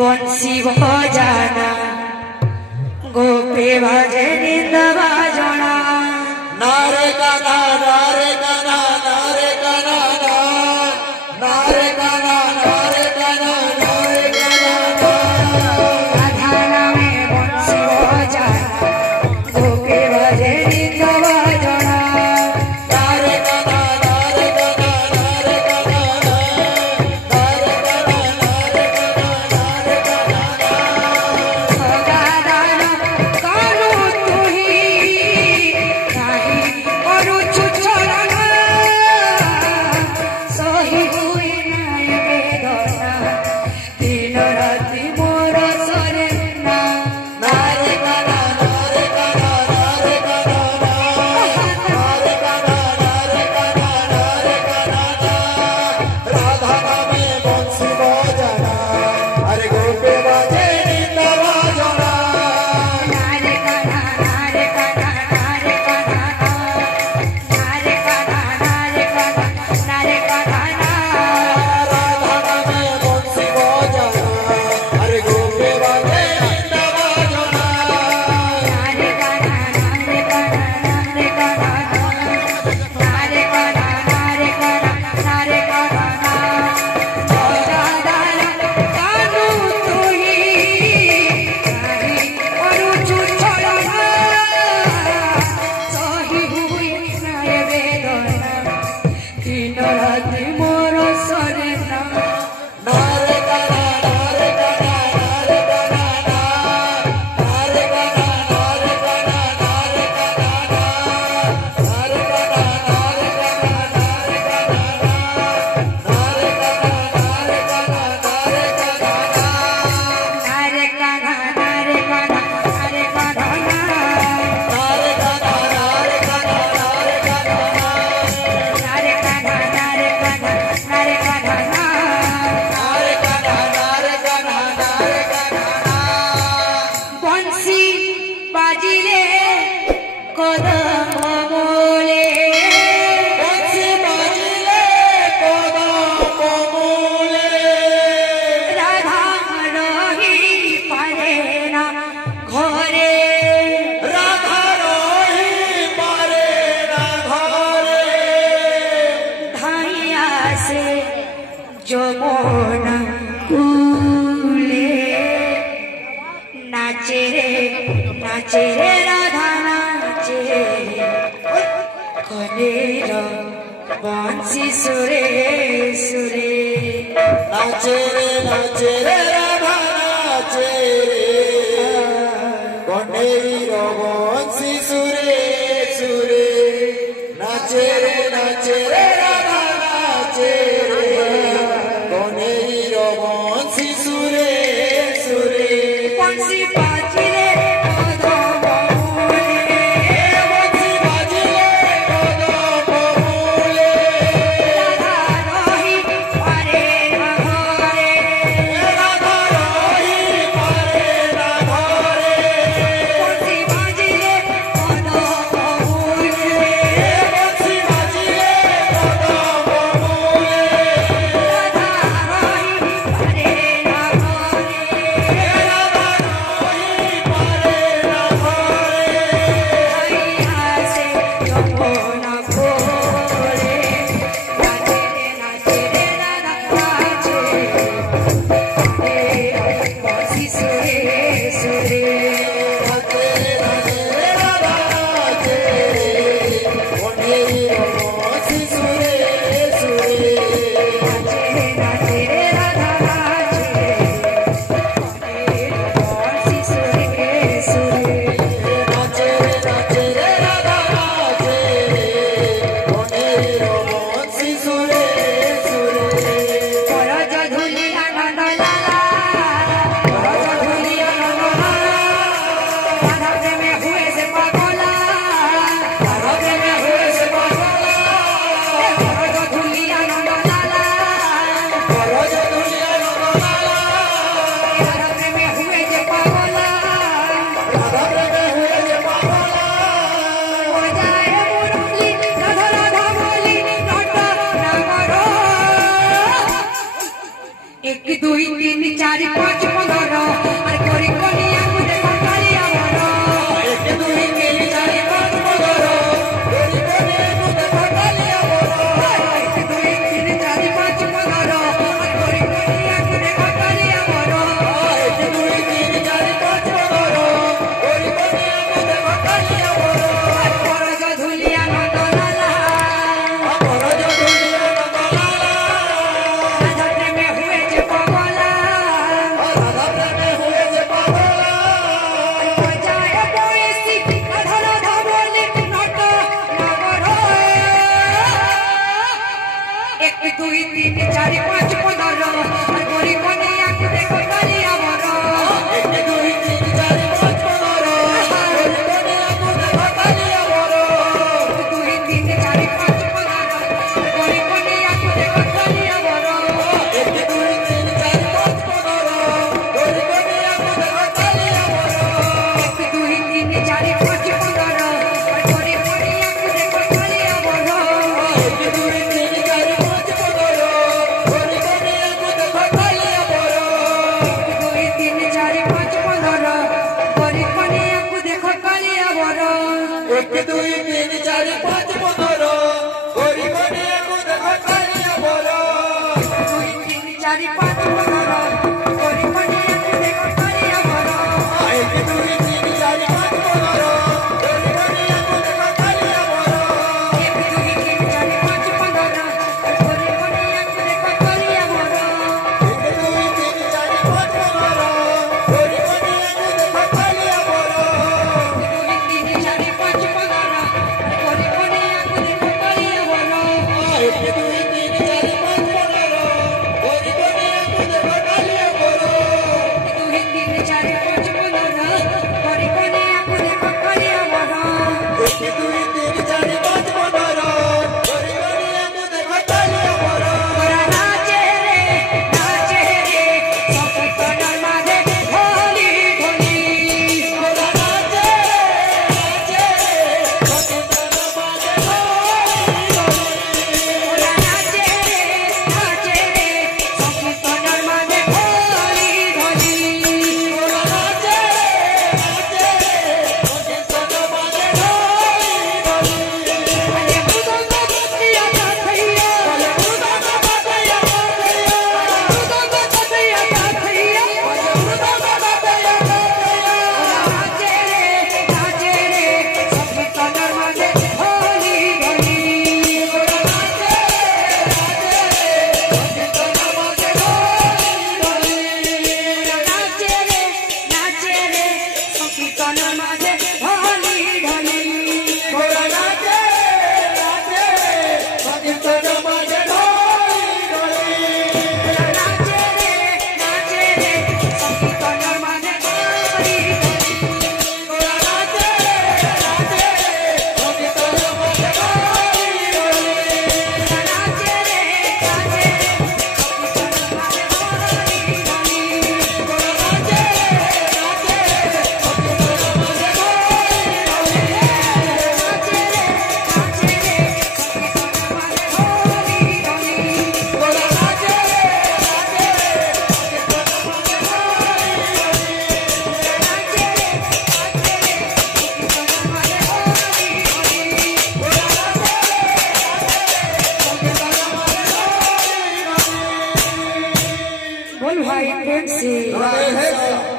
बंसी बजाना गोपी बाजे निंद बाजना नारे गाना नारे गाना नारे गाना नारे गाना नारे गाना नारे गाना राधा में बंसी बजाना गोपी बाजे निंद बाजना नारे गाना नारे गाना नारे गाना नारे गाना नारे गाना नारे गाना कानू तू ही नहीं करू छुछड़ना सही हुई नाय बेदना दिन राति मोर सरेना नारे गाना नारे गाना नारे गाना नारे गाना नारे गाना नारे गाना राधा में बंसी बजाना अरे गोपी बाजे निंद बाजना नारे काना नारे काना नारे काना नारे काना नारे काना नारे काना राधा में बंसी बजाना अरे गोपी बाजे निंद बाजना नारे काना नारे काना नारे काना नारे काना नारे काना नारे काना कानू तू ही नहीं करू छुछड़ना सही हुई नाय बेदना दिन राति मोर सरेना नारे गाना नारे गाना नारे गाना नारे गाना नारे गाना नारे गाना नारे गाना नारे गाना नारे गाना नारे गाना नारे गाना नारे गाना नारे काना नारे काना नारे काना नारे गाना नारे गाना नारे गाना नारे काना नारे काना नारे काना नारे गाना नारे गाना नारे गाना बंसी बाजिले कदम मोले बंसी बाजिले कदम मूले राधा रही पारे ना घरे राधा रही पारे ना घरे धाइया से जमुना कूले नाचे रे राधा नाचे कनेर बंसी सुरे सुरे नाचे रे राधा नाचे रे कनेर बंसी सुरे सुरे नाचे रे राधा नाचे रे कनेर बंसी सुरे सुरे बंसी बाजिले कदम मोले बंसी बाजिले कदम मूले राधा रही पारे ना घरे राधा रही पारे ना घरे बंसी बाजिले कदम मोले बंसी बाजिले कदम मूले राधा रही पारे ना घरे राधा रही पारे ना घरे धाइया से जमुना कूले नाचे रे राधा नाचे बंसी सुरे सुरे नाचे रे राधा नाचे कनेर बंसी सुरे सुरे नाचे रे राधा नाचे बंसी सुरे सुरे नाचे रे राधा नाचे कनेर बंसी सुरे सुरे परज धुली आनंद लाला परज धुली आनंद लाला राधा प्रेमे हुए से पागला राधा प्रेमे हुए से पागला परज धुली आनंद लाला परज दुनिया नगलाला राधा प्रेमे हुए से पागला राधा प्रेमे हुए जे पागला बजाए मुरली राधा राधा बोली नट नागर 1 2 3 4 5 15 2 3 4 5 15 गोरी कोनिया को देखो कालिया मोरो 1 2 3 4 5 15 गोरी कोनिया को देखो कालिया मोरो 2 3 4 5 15 गोरी कोनिया को देखो कालिया मोरो 1 2 3 4 5 15 गोरी कोनिया को देखो कालिया मोरो 1 2 3 4 5 15 गोरी कोनिया को देखो कालिया मोरो 1 2 3 4 5 15 गोरी कोनिया को देखो कालिया मोरो 2 3 4 5 15 गोरी कोनिया को देखो कालिया मोरो 1 2 3 4 5 15 गोरी कोनिया को देखो कालिया मोरो 2 3 4 5 15 गोरी कोनिया को देखो कालिया मोरो 1 2 3 4 5 15 गोरी कोनिया को देखो कालिया मोरो 1 2 3 4 5 15 गोरी कोनिया को देखो कालिया मोरो 1 2 3 4 5 15 गोरी कोनिया को देखो कालिया मोरो 2 3 4 5 15 गोरी कोनिया को देखो कालिया मोरो 1 2 3 4 5 15 गोरी कोनिया को देखो कालिया मोरो 2 3 4 5 15 गोरी कोनिया को देखो कालिया मोरो 1 2 3 4 5 15 गोरी कोनिया को देखो कालिया मोरो गोरा नाचे रे सब तोड़ मारे होली होली गोरा नाचे सखी तन मारे गोरा नाचे रे सब तोड़ मारे होली होली गोरा नाचे सखी तन मारे अरे बुदंग बतिया थैया बोले खुदा का बताया बुदंग बतिया थैया खुदा का बताया नाचे रे सब तोड़ मारे होली होली गोरा नाचे सखी तन मारे नाचे रे संकीर्तन माझे होली होली गोरा नाचे सखी तन मारे नाचे रे संकीर्तन माझे होली गोरा नाचे सखी तन मारे नाचे रे संकीर्तन माझे होली होली गोरा नाचे सखी तन मारे नाचे रे संकीर्तन माझे होली होली गोरा नाचे बोल भाई प्रेम से सखी